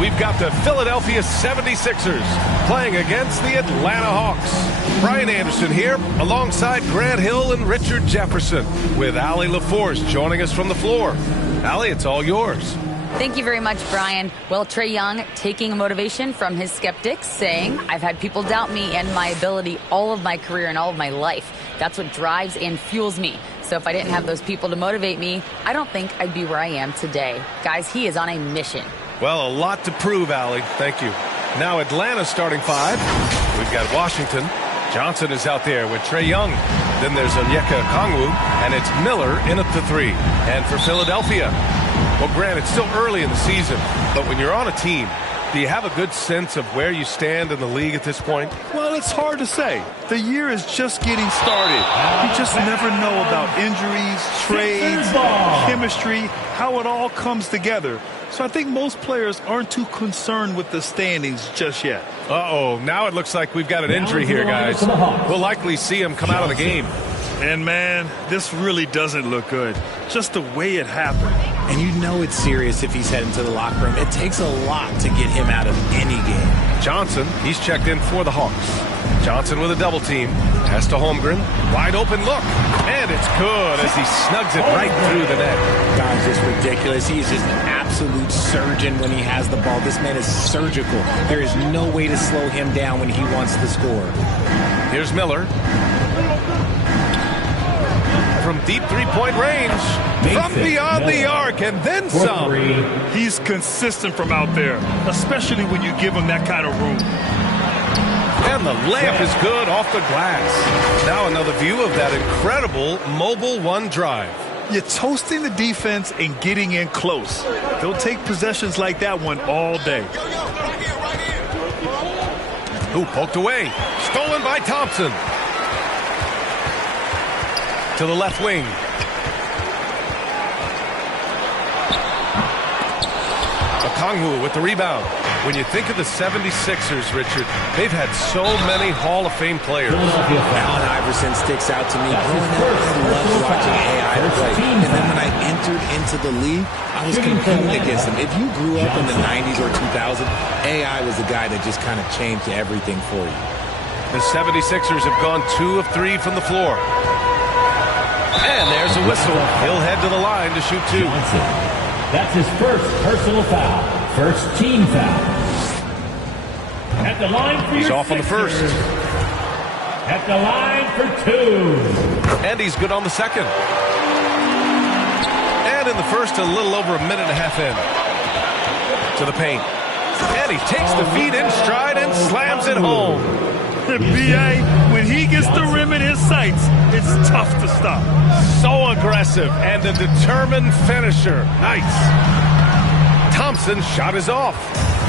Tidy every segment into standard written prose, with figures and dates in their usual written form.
we've got the Philadelphia 76ers playing against the Atlanta Hawks. Brian Anderson here alongside Grant Hill and Richard Jefferson with Allie LaForce joining us from the floor. Allie, it's all yours. Thank you very much, Brian. Well, Trae Young taking motivation from his skeptics, saying, I've had people doubt me and my ability all of my career and all of my life. That's what drives and fuels me. So if I didn't have those people to motivate me, I don't think I'd be where I am today. Guys, he is on a mission. Well, a lot to prove, Allie. Thank you. Now Atlanta starting five. We've got Washington. Johnson is out there with Trae Young. Then there's Onyeka Okongwu, and it's Miller in at the three. And for Philadelphia, well, Grant, it's still early in the season, but when you're on a team, do you have a good sense of where you stand in the league at this point? Well, it's hard to say. The year is just getting started. You just never know about injuries, trades, chemistry, how it all comes together. So I think most players aren't too concerned with the standings just yet. Uh-oh, now it looks like we've got an injury here, guys. We'll likely see him come out of the game. And, man, this really doesn't look good. Just the way it happened. And you know it's serious if he's heading to the locker room. It takes a lot to get him out of any game. Johnson, he's checked in for the Hawks. Johnson with a double team. Pass to Holmgren. Wide open look. And it's good as he snugs it right through the net. Guy's just ridiculous. He is just an absolute surgeon when he has the ball. This man is surgical. There is no way to slow him down when he wants to score. Here's Miller. From deep three-point range, from beyond the arc, and then some. He's consistent from out there, especially when you give him that kind of room. And the layup is good off the glass. Now another view of that incredible mobile one drive. You're toasting the defense and getting in close. They'll take possessions like that one all day. Who poked away? Stolen by Thompson. To the left wing. Okongwu with the rebound. When you think of the 76ers, Richard, they've had so many Hall of Fame players. Allen Iverson sticks out to me. Growing up, I loved watching AI play. And then when I entered into the league, I was competing against him. If you grew up in the 90s or 2000s, AI was the guy that just kind of changed everything for you. The 76ers have gone 2 of 3 from the floor. And there's a whistle. He'll head to the line to shoot 2. Johnson. That's his first personal foul. First team foul. At the line for He's your off on the first. At the line for 2. And he's good on the second. And in the first, a little over a minute and a half in. To the paint. And he takes the feet in stride and slams it home. B.A., when he gets the rim in his sights, it's tough to stop. So aggressive and a determined finisher. Nice. Thompson's shot is off.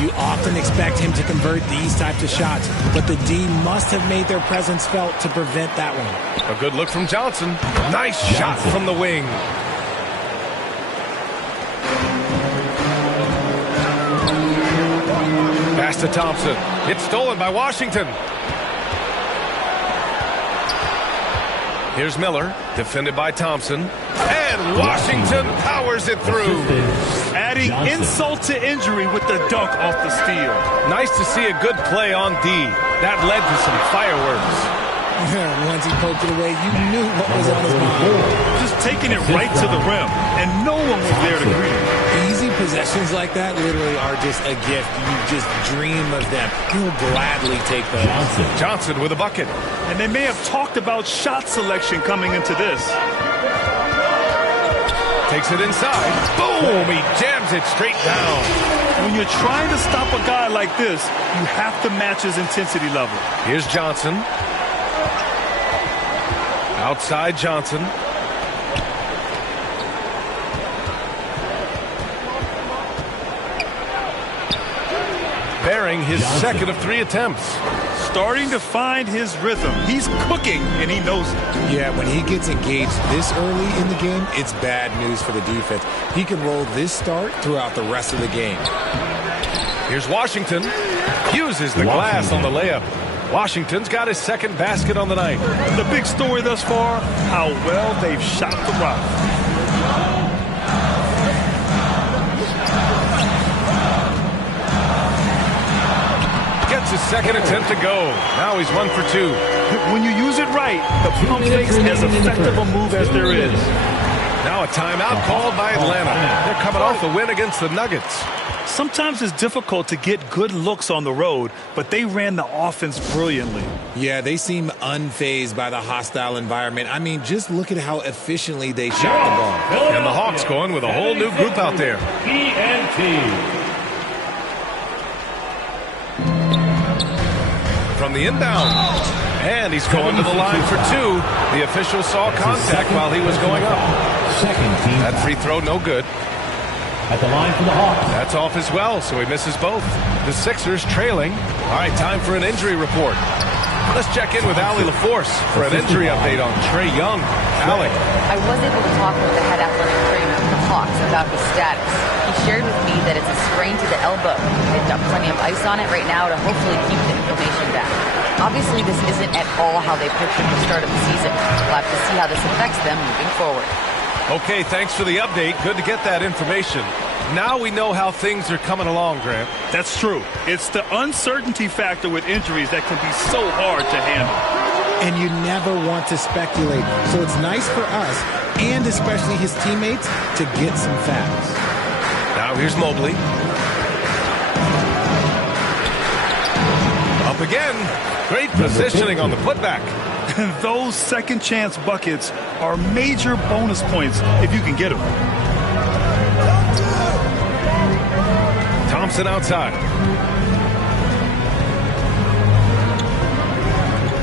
You often expect him to convert these types of shots, but the D must have made their presence felt to prevent that one. A good look from Johnson. Nice shot from the wing. Pass to Thompson. It's stolen by Washington. Here's Miller, defended by Thompson. And Washington powers it through. Adding insult to injury with the dunk off the steal. Nice to see a good play on D. That led to some fireworks. Once he poked it away, you knew what was on his mind. Just taking it right to the rim, and no one was there to greet him. Easy possessions like that literally are just a gift. You just dream of them. He'll gladly take those. Johnson with a bucket. And they may have talked about shot selection coming into this. Takes it inside. Boom! He jams it straight down. When you're trying to stop a guy like this, you have to match his intensity level. Here's Johnson. Outside Johnson. Bearing his second of 3 attempts. Starting to find his rhythm. He's cooking, and he knows it. Yeah, when he gets engaged this early in the game, it's bad news for the defense. He can roll this start throughout the rest of the game. Here's Washington. Uses the glass on the layup. Washington's got his second basket on the night. The big story thus far, how well they've shot the rock. second attempt to go. Now he's 1 for 2. When you use it right, the pump fake's as effective a move as there is. Now a timeout called by Atlanta. They're coming off a win against the Nuggets. Sometimes it's difficult to get good looks on the road, but they ran the offense brilliantly. Yeah, they seem unfazed by the hostile environment. I mean, just look at how efficiently they shot the ball. And the Hawks going with a whole new group out there. From the inbound. And he's going to the line for 2. The official saw contact while he was going up. That free throw, no good. At the line for the Hawks. That's off as well, so he misses both. The Sixers trailing. All right, time for an injury report. Let's check in with Allie LaForce for an injury update on Trae Young. Allie. I was able to talk with the head athletic trainer of the Hawks about his status. He shared with me that it's a sprain to the elbow. They've got plenty of ice on it right now to hopefully keep the inflammation down. Obviously, this isn't at all how they pictured the start of the season. We'll have to see how this affects them moving forward. Okay, thanks for the update. Good to get that information. Now we know how things are coming along, Grant. That's true. It's the uncertainty factor with injuries that can be so hard to handle. And you never want to speculate. So it's nice for us, and especially his teammates, to get some facts. Now here's Mobley. Up again. Great positioning on the putback. Those second chance buckets are major bonus points if you can get them. Thompson outside.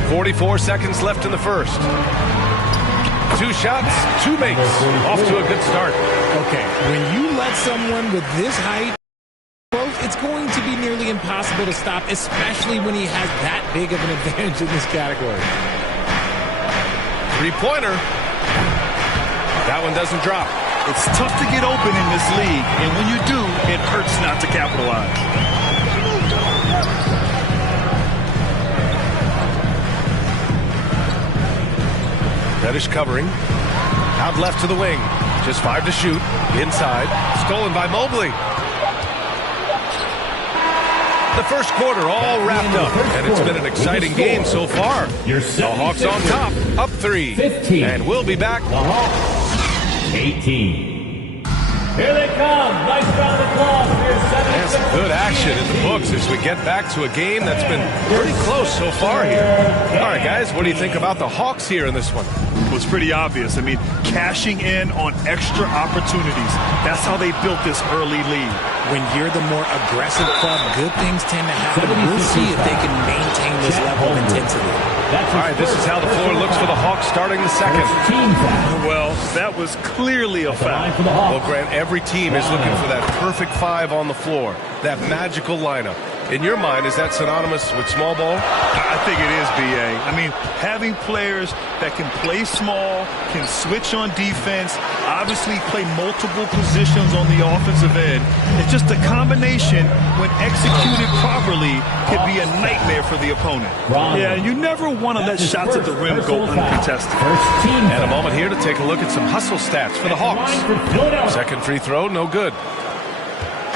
44 seconds left in the first. 2 shots, 2 makes. Off to a good start. Okay, when you let someone with this height, it's going to be nearly impossible to stop, especially when he has that big of an advantage in this category. 3-pointer. That one doesn't drop. It's tough to get open in this league, and when you do, it hurts not to capitalize. Reddish covering. Out left to the wing. Just 5 to shoot. Inside. Stolen by Mobley. The first quarter all wrapped up, and it's been an exciting game so far. The Hawks on top, up 3. 15. And we'll be back. The Hawks, 18. Here they come. Nice round of applause for your 76ers. Some good action in the books as we get back to a game that's been pretty close so far here. All right, guys, what do you think about the Hawks here in this one? It was pretty obvious. I mean, cashing in on extra opportunities. That's how they built this early lead. When you're the more aggressive club, good things tend to happen. We'll see if they can maintain this level of intensity. All right, this is how the floor looks for the Hawks starting the second. Well, that was clearly a foul. Well, Grant, every team is looking for that perfect 5 on the floor, that magical lineup. In your mind, is that synonymous with small ball? I think it is, B.A. I mean, having players that can play small, can switch on defense, obviously play multiple positions on the offensive end. It's just a combination, when executed properly, could be a nightmare for the opponent. Yeah, you never want to let shots at the rim go uncontested. And a moment here to take a look at some hustle stats for the Hawks. Second free throw, no good.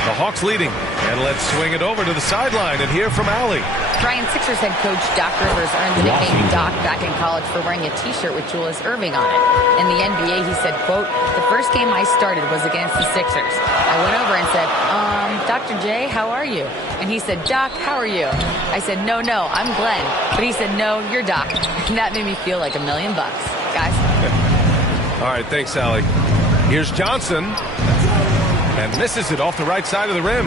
The Hawks leading, and let's swing it over to the sideline and hear from Allie. Brian, Sixers head coach Doc Rivers earned the nickname Doc back in college for wearing a T-shirt with Julius Erving on it. In the NBA, he said, quote, "The first game I started was against the Sixers. I went over and said, Dr. J, how are you?" And he said, "Doc, how are you?" I said, no, I'm Glenn." But he said, "No, you're Doc." And that made me feel like $1 million, guys. All right, thanks, Allie. Here's Johnson. And misses it off the right side of the rim.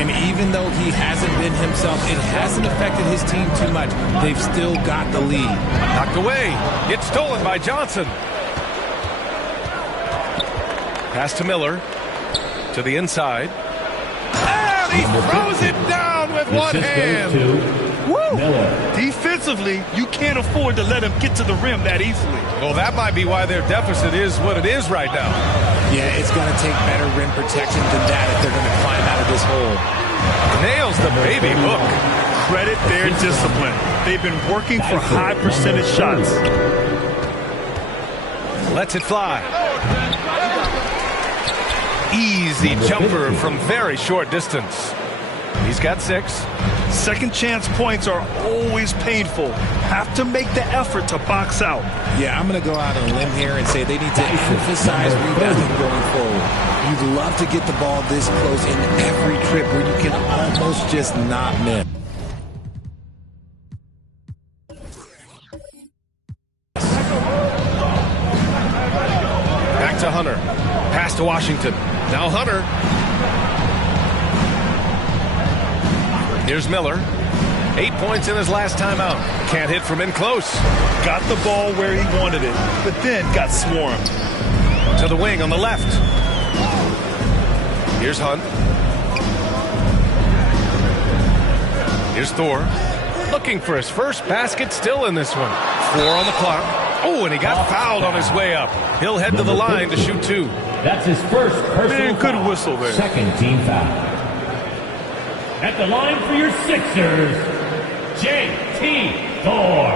And even though he hasn't been himself, it hasn't affected his team too much. They've still got the lead. Knocked away. It's stolen by Johnson. Pass to Miller. To the inside. And he throws it down with one hand. Woo! Defensively, you can't afford to let him get to the rim that easily. Well, that might be why their deficit is what it is right now. Yeah, it's going to take better rim protection than that if they're going to climb out of this hole. Nails the baby hook. Credit their discipline. They've been working for high percentage shots. Lets it fly. Easy jumper from very short distance. He's got 6. Second chance points are always painful. Have to make the effort to box out. Yeah, I'm going to go out on a limb here and say they need to emphasize rebounding going forward. You'd love to get the ball this close in every trip where you can almost just not miss. Back to Hunter. Pass to Washington. Now Hunter. Here's Miller. 8 points in his last time out. Can't hit from in close. Got the ball where he wanted it, but then got swarmed. To the wing on the left. Here's Hunt. Here's Thor. Looking for his first basket still in this one. 4 on the clock. Oh, and he got fouled on his way up. He'll head to the line to shoot 2. That's his first personal Good foul. whistle there. Second team foul. At the line for your Sixers, J.T. Thor.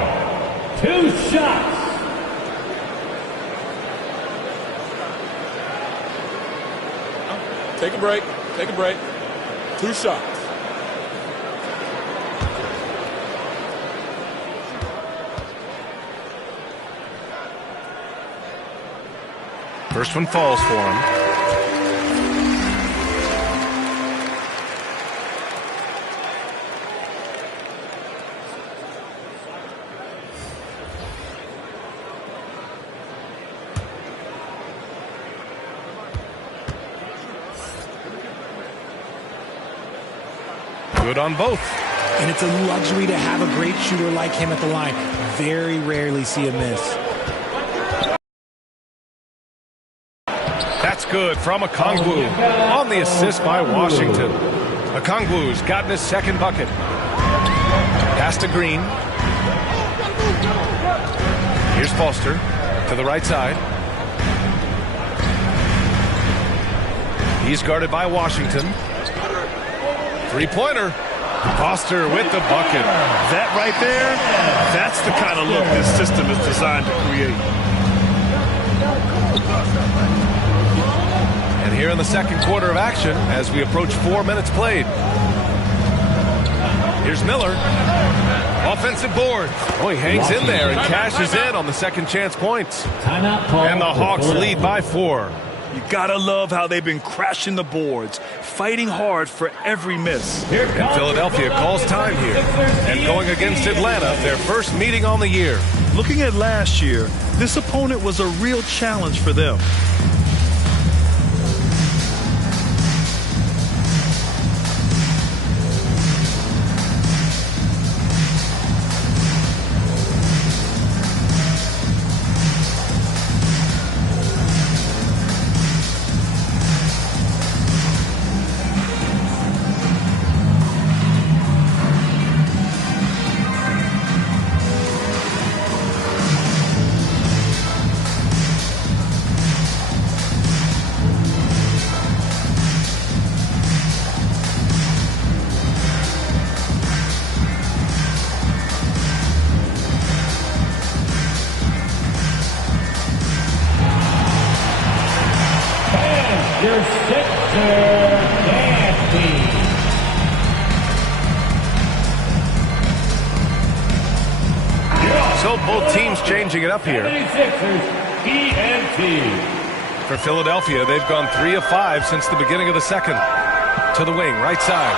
2 shots. Take a break. Take a break. 2 shots. First one falls for him. Good on both. And it's a luxury to have a great shooter like him at the line. Very rarely see a miss. That's good from Okongwu on the assist by Washington. Okongwu's gotten his second bucket. Pass to Green. Here's Foster to the right side. He's guarded by Washington. 3-pointer. Foster with the bucket. That right there, that's the kind of look this system is designed to create. And here in the second quarter of action, as we approach 4 minutes played. Here's Miller. Offensive board. Oh, he hangs in there and cashes in on the second chance points. Timeout call. And the Hawks lead by 4. You gotta love how they've been crashing the boards, fighting hard for every miss. And Philadelphia calls time here. And going against Atlanta, their first meeting on the year. Looking at last year, this opponent was a real challenge for them. Your Sixer nasty. So both teams changing it up here. 76ers ENT. For Philadelphia, they've gone 3 of 5 since the beginning of the second. To the wing, right side.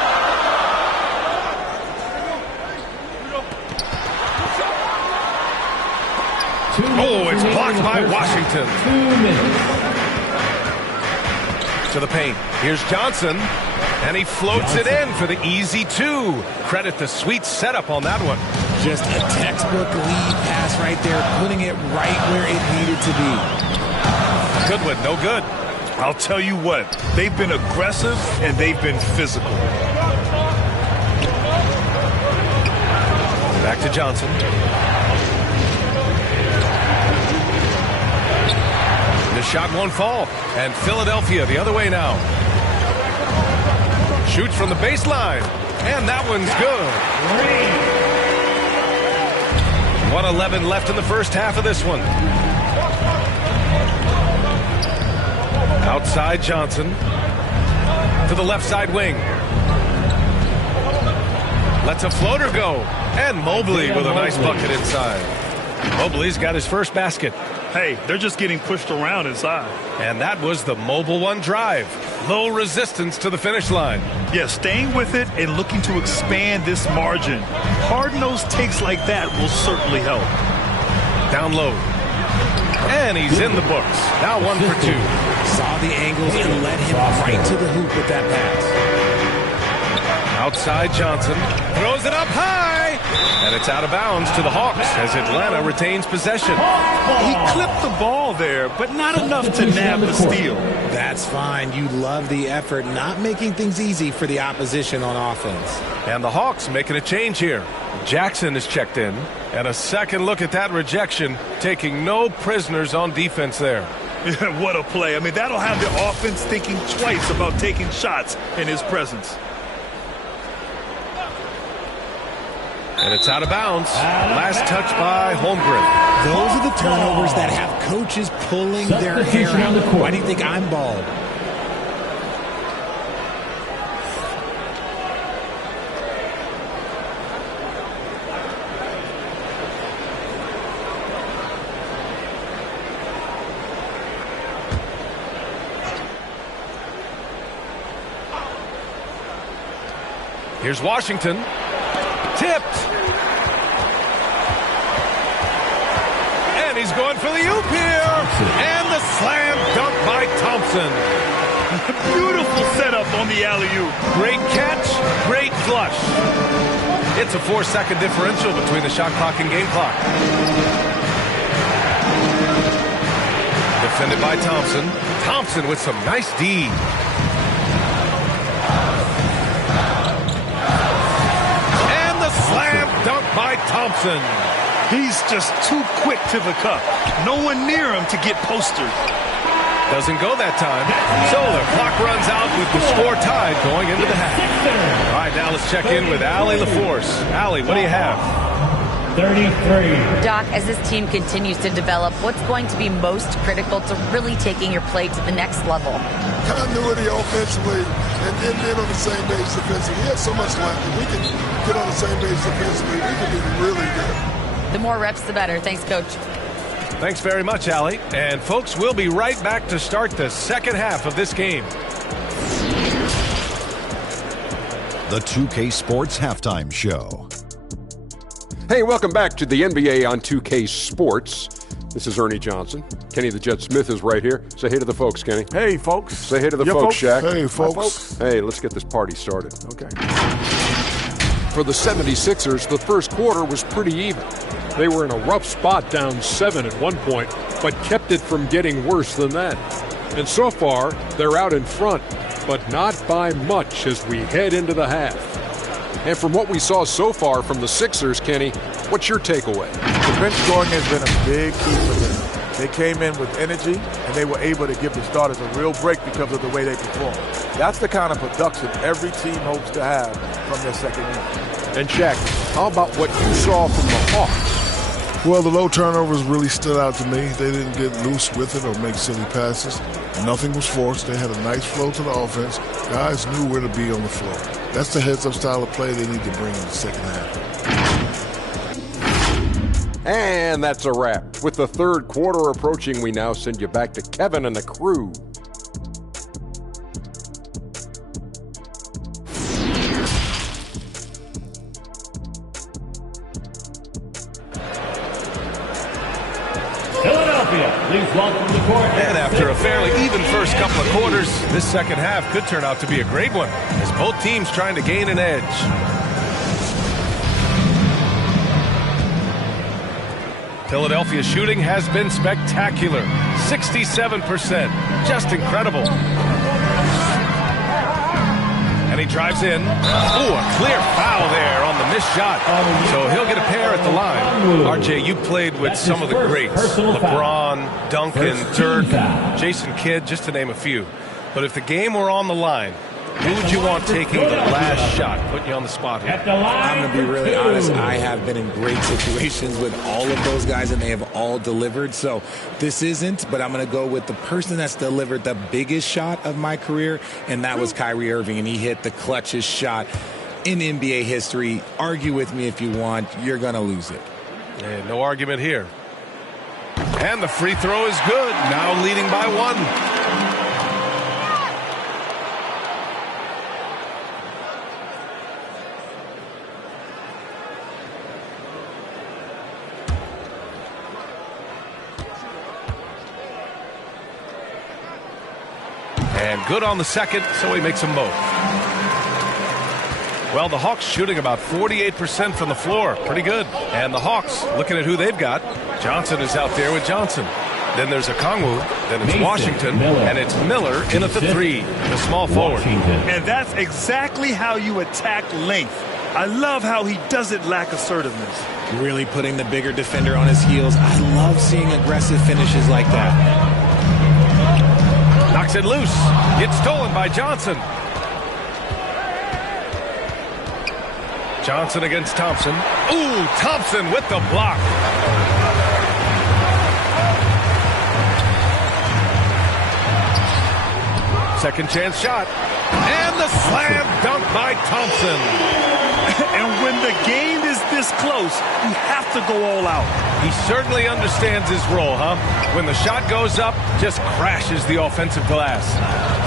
Oh, it's blocked by Washington. 2 minutes. To the paint. Here's Johnson. And he floats it in for the easy 2. Credit the sweet setup on that one. Just a textbook lead pass right there, putting it right where it needed to be. Good one, no good. I'll tell you what, they've been aggressive and they've been physical. Back to Johnson. The shot won't fall. And Philadelphia the other way now. Shoots from the baseline. And that one's good. 1:11 left in the first half of this one. Outside Johnson. To the left side wing. Lets a floater go. And Mobley with a nice bucket inside. Mobley's got his first basket. Hey, they're just getting pushed around inside. And that was the Mobile One drive. Low resistance to the finish line. Yeah, staying with it and looking to expand this margin. Hard-nosed takes like that will certainly help. Down low. And he's in the books. Now 1 for 2. Saw the angles and led him right to the hoop with that pass. Outside Johnson. Throws it up high. And it's out of bounds to the Hawks as Atlanta retains possession. He clipped the ball there, but not enough to nab the steal. That's fine. You love the effort, not making things easy for the opposition on offense. And the Hawks making a change here. Jackson is checked in. And a second look at that rejection, taking no prisoners on defense there. What a play. I mean, that'll have the offense thinking twice about taking shots in his presence. And it's out of bounds. Last touch by Holmgren. Those are the turnovers that have coaches pulling their hair out. Why do you think I'm bald? Here's Washington. Tipped. And he's going for the oop here. And the slam dunk by Thompson. Beautiful setup on the alley-oop. Great catch, great flush. It's a 4-second differential between the shot clock and game clock. Defended by Thompson. Thompson with some nice D. Slam dunk by Thompson. He's just too quick to the cup. No one near him to get postered. Doesn't go that time. So the clock runs out with the score tied going into the half. All right, now let's check in with Allie LaForce. Allie, what do you have? 33. Doc, as this team continues to develop, what's going to be most critical to really taking your play to the next level? Continuity offensively and then being on the same page defensively. We have so much left. If we can get on the same page defensively, we can be really good. The more reps, the better. Thanks, Coach. Thanks very much, Allie. And folks, we'll be right back to start the second half of this game. The 2K Sports Halftime Show. Hey, welcome back to the NBA on 2K Sports. This is Ernie Johnson. Kenny the Jet Smith is right here. Say hey to the folks, Kenny. Hey, folks. Say hey to the folks, Shaq. Hey, folks. Hey, let's get this party started. Okay. For the 76ers, the first quarter was pretty even. They were in a rough spot, down 7 at one point, but kept it from getting worse than that. And so far, they're out in front, but not by much as we head into the half. And from what we saw so far from the Sixers, Kenny, what's your takeaway? The bench scoring has been a big key for them. They came in with energy, and they were able to give the starters a real break because of the way they performed. That's the kind of production every team hopes to have from their second unit. And Shaq, how about what you saw from the Hawks? Well, the low turnovers really stood out to me. They didn't get loose with it or make silly passes. Nothing was forced. They had a nice flow to the offense. Guys knew where to be on the floor. That's the heads-up style of play they need to bring in the second half. And that's a wrap. With the third quarter approaching, we now send you back to Kevin and the crew. Philadelphia, please welcome to the court. And after a fairly even first couple of quarters, this second half could turn out to be a great one as both teams trying to gain an edge. Philadelphia's shooting has been spectacular. 67%. Just incredible. And he drives in. Ooh, a clear foul there on the missed shot. So he'll get a pair at the line. RJ, you played with some of the greats. LeBron, Duncan, Dirk, Jason Kidd, just to name a few. But if the game were on the line, who would you want taking the last shot? Putting you on the spot here. I'm going to be really honest. I have been in great situations with all of those guys, and they have all delivered. So this isn't, but I'm going to go with the person that's delivered the biggest shot of my career, and that was Kyrie Irving, and he hit the clutchest shot. in NBA history. Argue with me if you want. You're going to lose it. And no argument here. And the free throw is good. Now leading by 1. And good on the second, so he makes them both. Well, the Hawks shooting about 48% from the floor. Pretty good. And the Hawks, looking at who they've got, Johnson is out there with Johnson. Then there's a Kongwu, then it's Washington, and it's Miller in at the 3, the small forward. And that's exactly how you attack length. I love how he doesn't lack assertiveness. Really putting the bigger defender on his heels. I love seeing aggressive finishes like that. Knocks it loose. Gets stolen by Johnson. Johnson against Thompson. Ooh, Thompson with the block. Second chance shot. And the slam dunk by Thompson. And when the game is this close, you have to go all out. He certainly understands his role, huh? When the shot goes up, just crashes the offensive glass.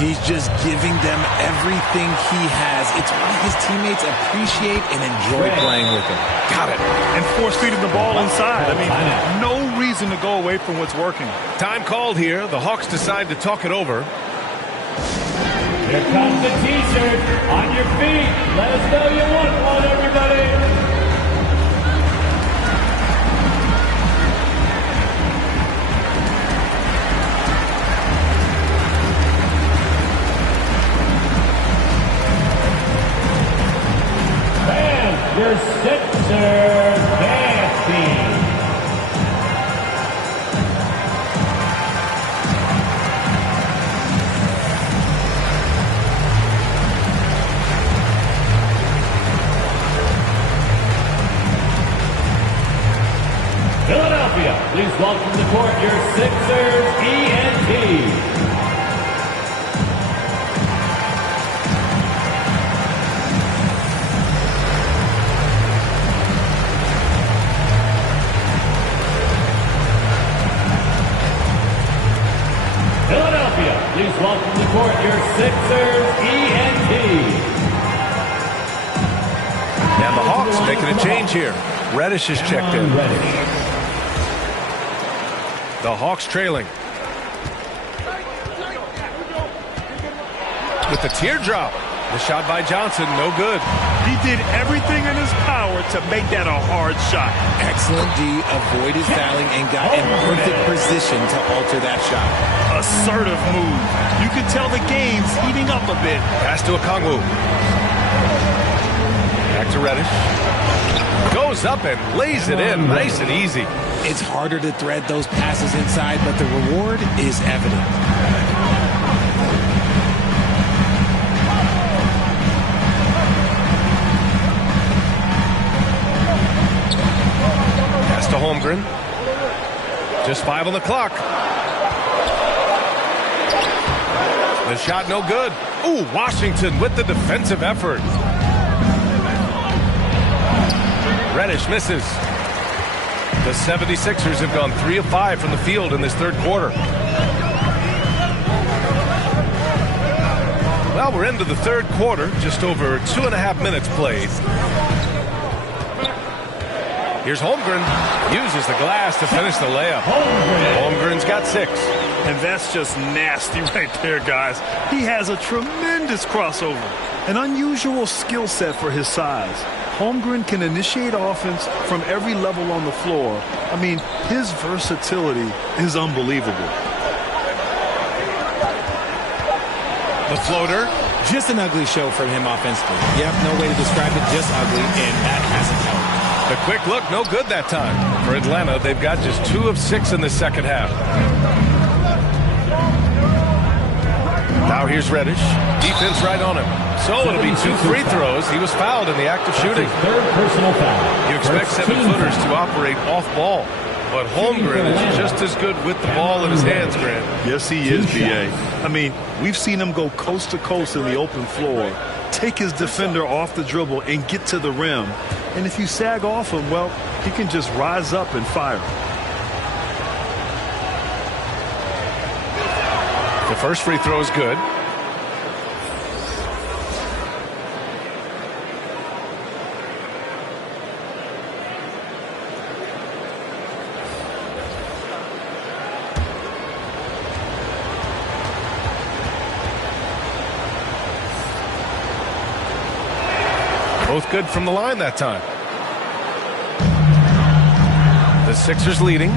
He's just giving them everything he has. It's why his teammates appreciate and enjoy playing with him. Got it. And force feeding the ball inside. I mean, no reason to go away from what's working. Time called here. The Hawks decide to talk it over. Here comes the T-shirt. On your feet. Let us know you want one, everybody. And your Sixers dance team. Philadelphia, please welcome to the court your Sixers ENT. Philadelphia, please welcome to the court your Sixers ENT. And the Hawks making a change here. Reddish is checked in. The Hawks trailing. With the teardrop. The shot by Johnson, no good. He did everything in his power to make that a hard shot. Excellent D, avoided fouling and got in perfect position to alter that shot. Assertive move. You can tell the game's heating up a bit. Pass to a Kongwu. Back to Reddish. Goes up and lays it in nice and easy. It's harder to thread those passes inside, but the reward is evident. Pass to Holmgren. Just 5 on the clock. The shot no good. Ooh, Washington with the defensive effort. Reddish misses. The 76ers have gone 3 of 5 from the field in this third quarter. Well, we're into the third quarter, just over 2.5 minutes played. Here's Holmgren. Uses the glass to finish the layup. Holmgren's got 6. And that's just nasty right there, guys. He has a tremendous crossover. An unusual skill set for his size. Holmgren can initiate offense from every level on the floor. I mean, his versatility is unbelievable. The floater. Just an ugly show from him offensively. Yep, no way to describe it, just ugly, and that hasn't helped. The quick look, no good that time. For Atlanta, they've got just 2 of 6 in the second half. Now here's Reddish. Defense right on him. So it'll be 2 free throws. He was fouled in the act of shooting. Third personal foul. You expect 7-footers to operate off ball. But Holmgren is just as good with the ball in his hands, Grant. Yes, he is, B.A. I mean, we've seen him go coast to coast in the open floor. take his defender off the dribble and get to the rim. And if you sag off him, well, he can just rise up and fire. The first free throw is good. Both good from the line that time. The Sixers leading.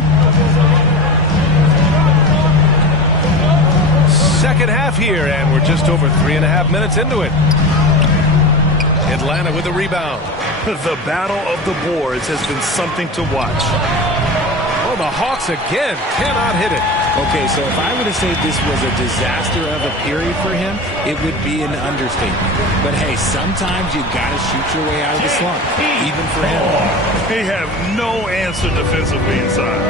Second half here, and we're just over 3.5 minutes into it. Atlanta with a rebound. The battle of the boards has been something to watch. Oh, the Hawks again cannot hit it. Okay, so if I were to say this was a disaster of a period for him, it would be an understatement. But hey, sometimes you got to shoot your way out of the slump, even for him. They have no answer defensively inside.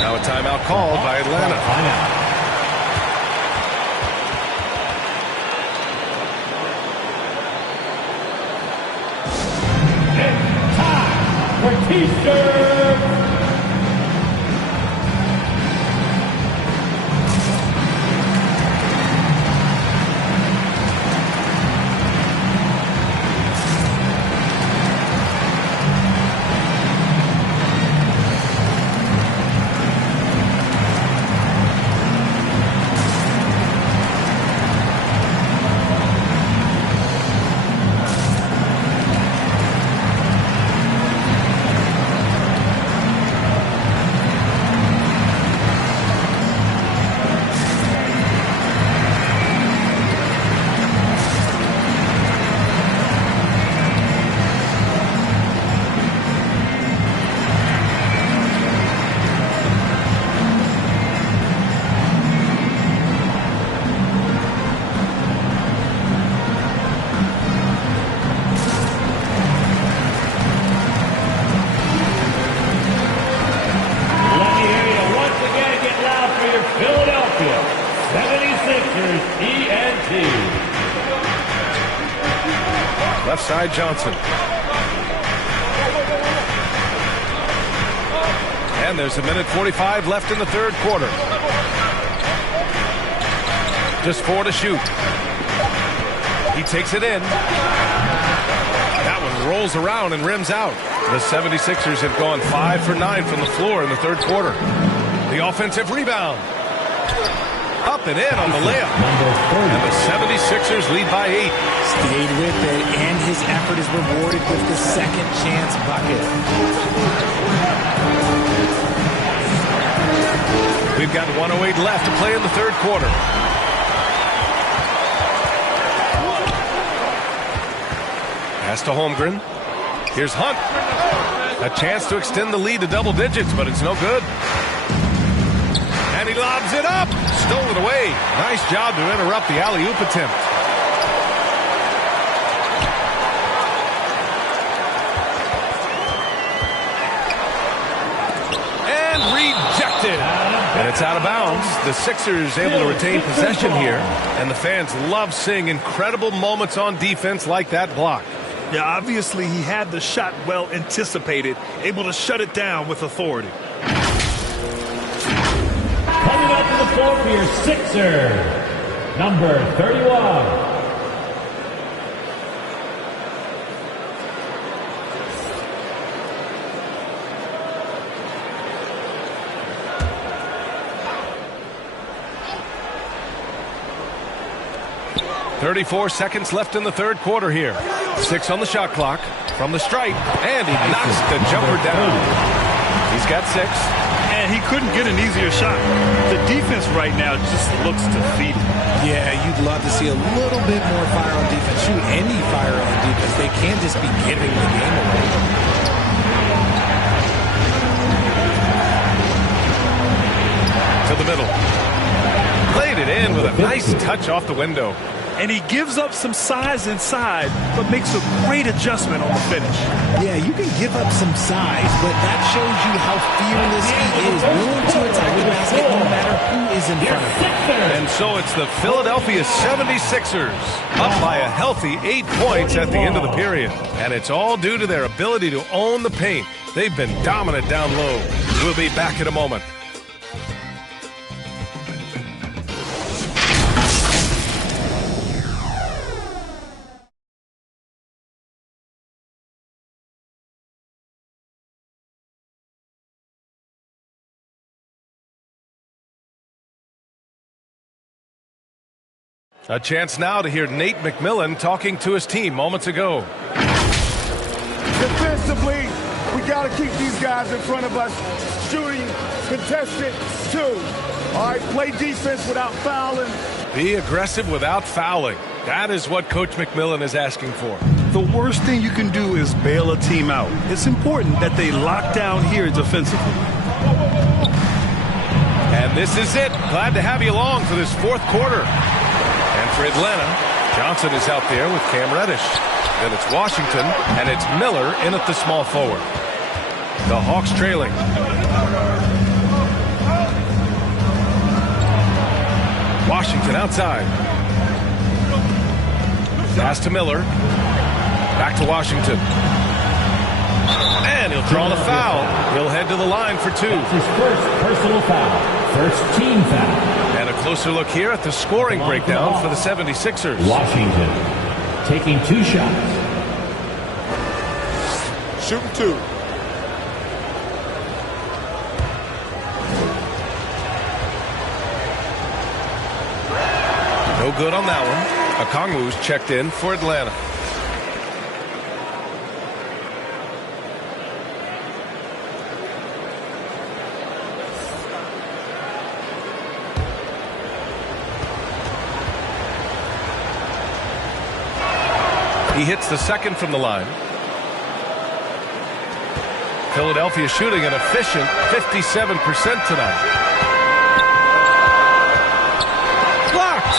Now a timeout called by Atlanta. Time for T-shirt. Left side, Johnson. And there's 1:45 left in the third quarter. Just 4 to shoot. He takes it in. That one rolls around and rims out. The 76ers have gone 5 for 9 from the floor in the third quarter. The offensive rebound. Up and in on the layup. And the 76ers lead by 8. Stayed with it, and his effort is rewarded with the second chance bucket. We've got 1:08 left to play in the third quarter. Pass to Holmgren. Here's Hunt. A chance to extend the lead to double digits, but it's no good. And he lobs it up. Stolen away. Nice job to interrupt the alley-oop attempt. And rejected. And it's out of bounds. The Sixers able to retain possession here. And the fans love seeing incredible moments on defense like that block. Yeah, obviously he had the shot well anticipated, able to shut it down with authority. Coming up to the floor for your Sixer, number 31. .34 seconds left in the third quarter here. 6 on the shot clock from the stripe, and he knocks the jumper down. He's got 6. And he couldn't get an easier shot. The defense right now just looks defeated. Yeah, you'd love to see a little bit more fire on defense. Shoot, any fire on defense. They can't just be giving the game away. To the middle. Played it in with a nice touch off the window. and he gives up some size inside, but makes a great adjustment on the finish. Yeah, you can give up some size, but that shows you how fearless he is, willing to attack the basket no matter who is in front of him. And so it's the Philadelphia 76ers up by a healthy 8 points at the end of the period. And it's all due to their ability to own the paint. They've been dominant down low. We'll be back in a moment. A chance now to hear Nate McMillan talking to his team moments ago. Defensively, we got to keep these guys in front of us. Shooting, contested, 2. All right, play defense without fouling. Be aggressive without fouling. That is what Coach McMillan is asking for. The worst thing you can do is bail a team out. It's important that they lock down here defensively. And this is it. Glad to have you along for this fourth quarter. And for Atlanta, Johnson is out there with Cam Reddish. Then it's Washington, and it's Miller in at the small forward. The Hawks trailing. Washington outside. Pass to Miller. Back to Washington. And he'll draw the foul. He'll head to the line for 2. That's his first personal foul. First team foul. And a closer look here at the scoring breakdown for the 76ers. Washington taking 2 shots. Shooting 2. No good on that one. Okongwu's checked in for Atlanta. He hits the second from the line. Philadelphia shooting an efficient 57% tonight. Blocked!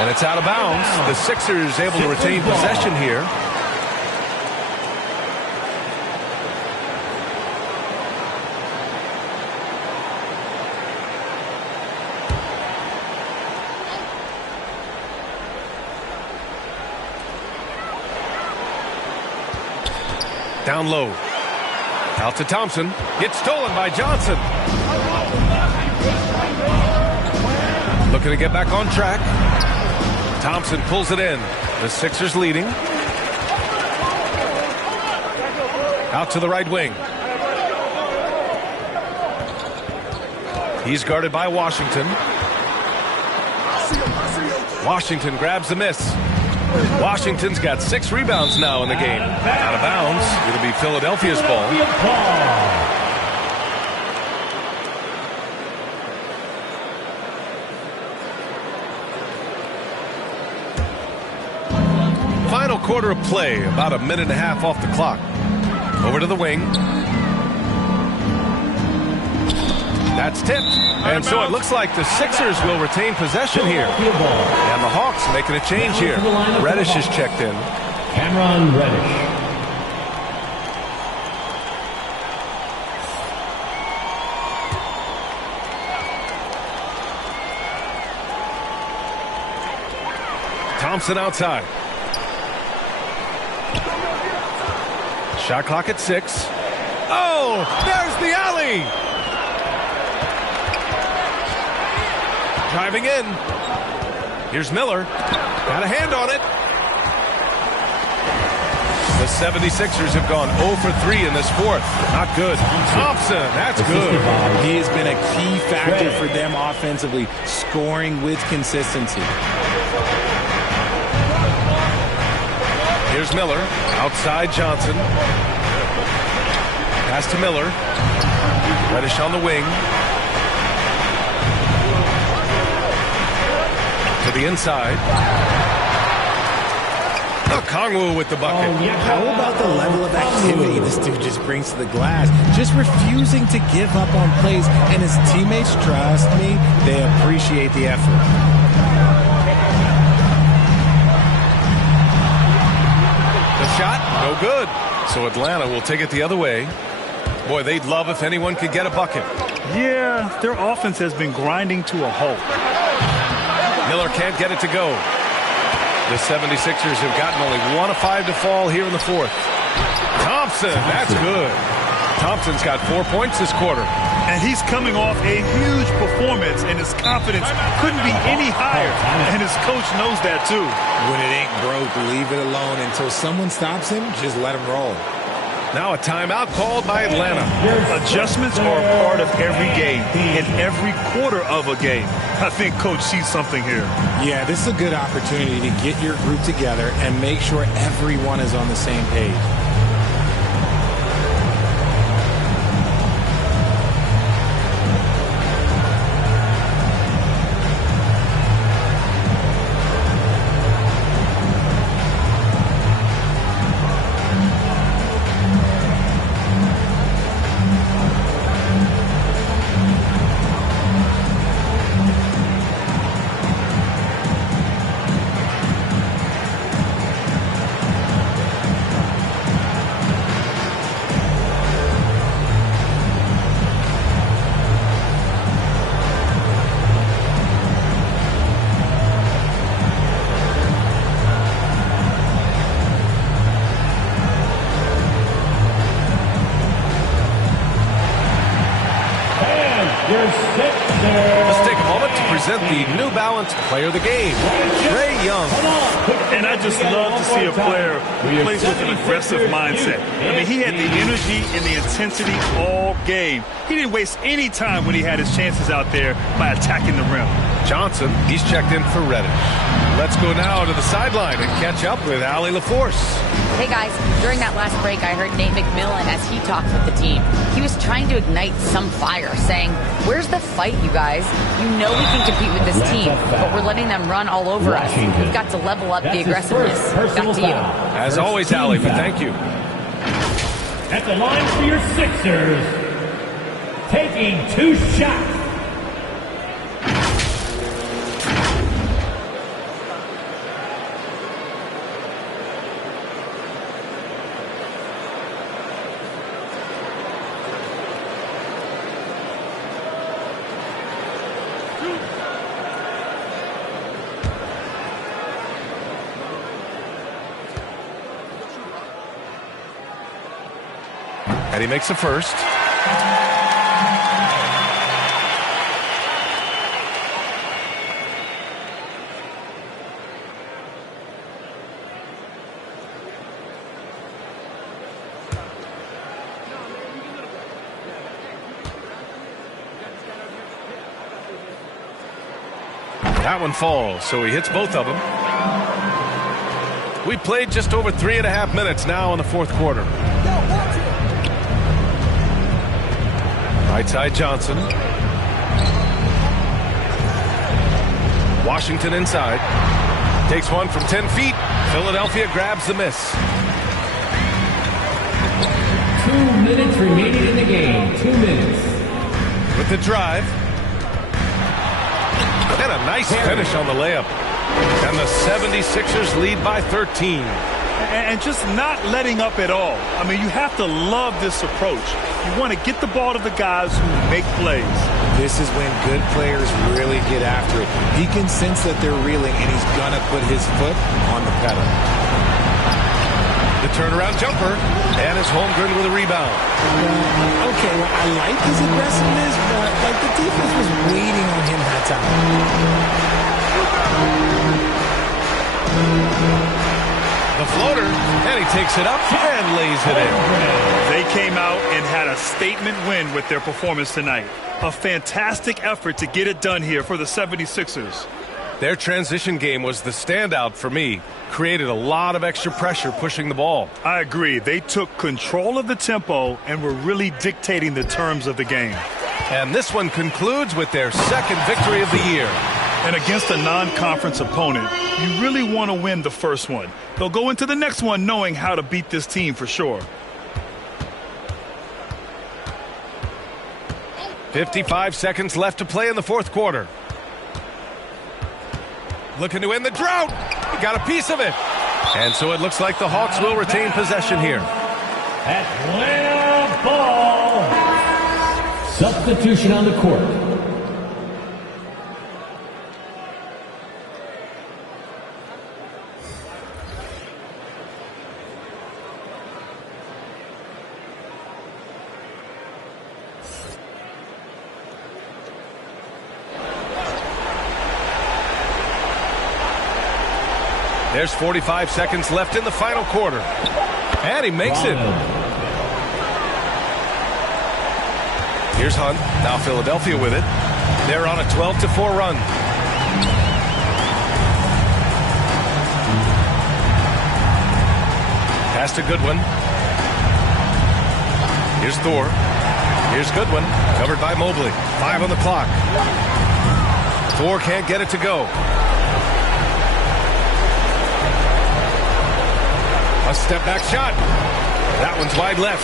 And it's out of bounds. The Sixers able to retain possession here. Down low. Out to Thompson. Gets stolen by Johnson. Looking to get back on track. Thompson pulls it in. The Sixers leading. Out to the right wing. He's guarded by Washington. Washington grabs the miss. Washington's got 6 rebounds now in the game. Out of bounds. It'll be Philadelphia's ball. Final quarter of play. About a minute and a half off the clock. Over to the wing. That's tipped. And so it looks like the Sixers will retain possession here. And the Hawks making a change here. Reddish is checked in. Cameron Reddish. Thompson outside. Shot clock at 6. Oh, there's the alley. Driving in. Here's Miller. Got a hand on it. The 76ers have gone 0 for 3 in this fourth. Not good. Thompson, that's good. He has been a key factor for them offensively, scoring with consistency. Here's Miller. Outside Johnson. Pass to Miller. Reddish on the wing. To the inside. Okongwu with the bucket. How about the level of activity this dude just brings to the glass? Just refusing to give up on plays, and his teammates, trust me, they appreciate the effort. No good. So Atlanta will take it the other way. Boy, they'd love if anyone could get a bucket. Yeah, their offense has been grinding to a halt. Miller can't get it to go. The 76ers have gotten only 1 of 5 to fall here in the fourth. Thompson, that's good. Thompson's got 4 points this quarter. And he's coming off a huge performance, and his confidence couldn't be any higher. And his coach knows that, too. When it ain't broke, leave it alone. Until someone stops him, just let him roll. Now a timeout called by Atlanta. Adjustments are a part of every game, in every quarter of a game. I think Coach sees something here. Yeah, this is a good opportunity to get your group together and make sure everyone is on the same page. Let's take a moment to present the New Balance Player of the Game, Trae Young. And I just love to see a player who plays with an aggressive mindset. I mean, he had the energy and the intensity all game. He didn't waste any time when he had his chances out there by attacking the rim. Johnson, he's checked in for Reddish. Let's go now to the sideline and catch up with Allie LaForce. Hey guys, during that last break, I heard Nate McMillan as he talked with the team. He was trying to ignite some fire, saying, "Where's the fight, you guys? You know we can compete with this team, but we're letting them run all over us. We've got to level up the aggressiveness." Back to you. As always, Allie, but thank you. At the line for your Sixers, taking 2 shots. And he makes the first. That one falls, so he hits both of them. We played just over 3.5 minutes now in the fourth quarter. Right side Johnson. Washington inside. Takes one from 10 feet. Philadelphia grabs the miss. 2 minutes remaining in the game. 2 minutes. With the drive. And a nice finish on the layup. And the 76ers lead by 13. And just not letting up at all. I mean, you have to love this approach. You want to get the ball to the guys who make plays. This is when good players really get after it. He can sense that they're reeling, and he's going to put his foot on the pedal. The turnaround jumper, and is Holmgren with a rebound. Okay, well, I like his aggressiveness, but like the defense was waiting on him that time. The floater, and he takes it up and lays it in. They came out and had a statement win with their performance tonight. A fantastic effort to get it done here for the 76ers. Their transition game was the standout for me. Created a lot of extra pressure pushing the ball. I agree. They took control of the tempo and were really dictating the terms of the game. And this one concludes with their second victory of the year. And against a non-conference opponent, you really want to win the first one. They'll go into the next one knowing how to beat this team for sure. 55 seconds left to play in the fourth quarter. Looking to end the drought. He got a piece of it. And so it looks like the Hawks will retain possession here. Atlanta ball. Substitution on the court. There's 45 seconds left in the final quarter. And he makes it. Here's Hunt. Now Philadelphia with it. They're on a 12-4 run. Pass to Goodwin. Here's Thor. Here's Goodwin. Covered by Mobley. 5 on the clock. Thor can't get it to go. A step back shot. That one's wide left.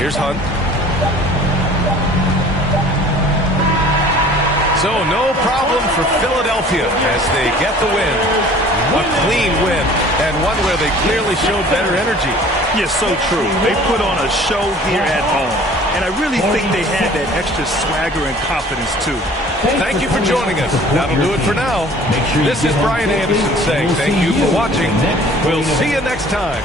Here's Hunt. So no problem for Philadelphia as they get the win. A clean win, and one where they clearly showed better energy. Yes, so true. They put on a show here at home. And I really think they had that extra swagger and confidence, too. Thank you for joining us. That'll do it for now. This is Brian Anderson saying thank you for watching. We'll see you next time.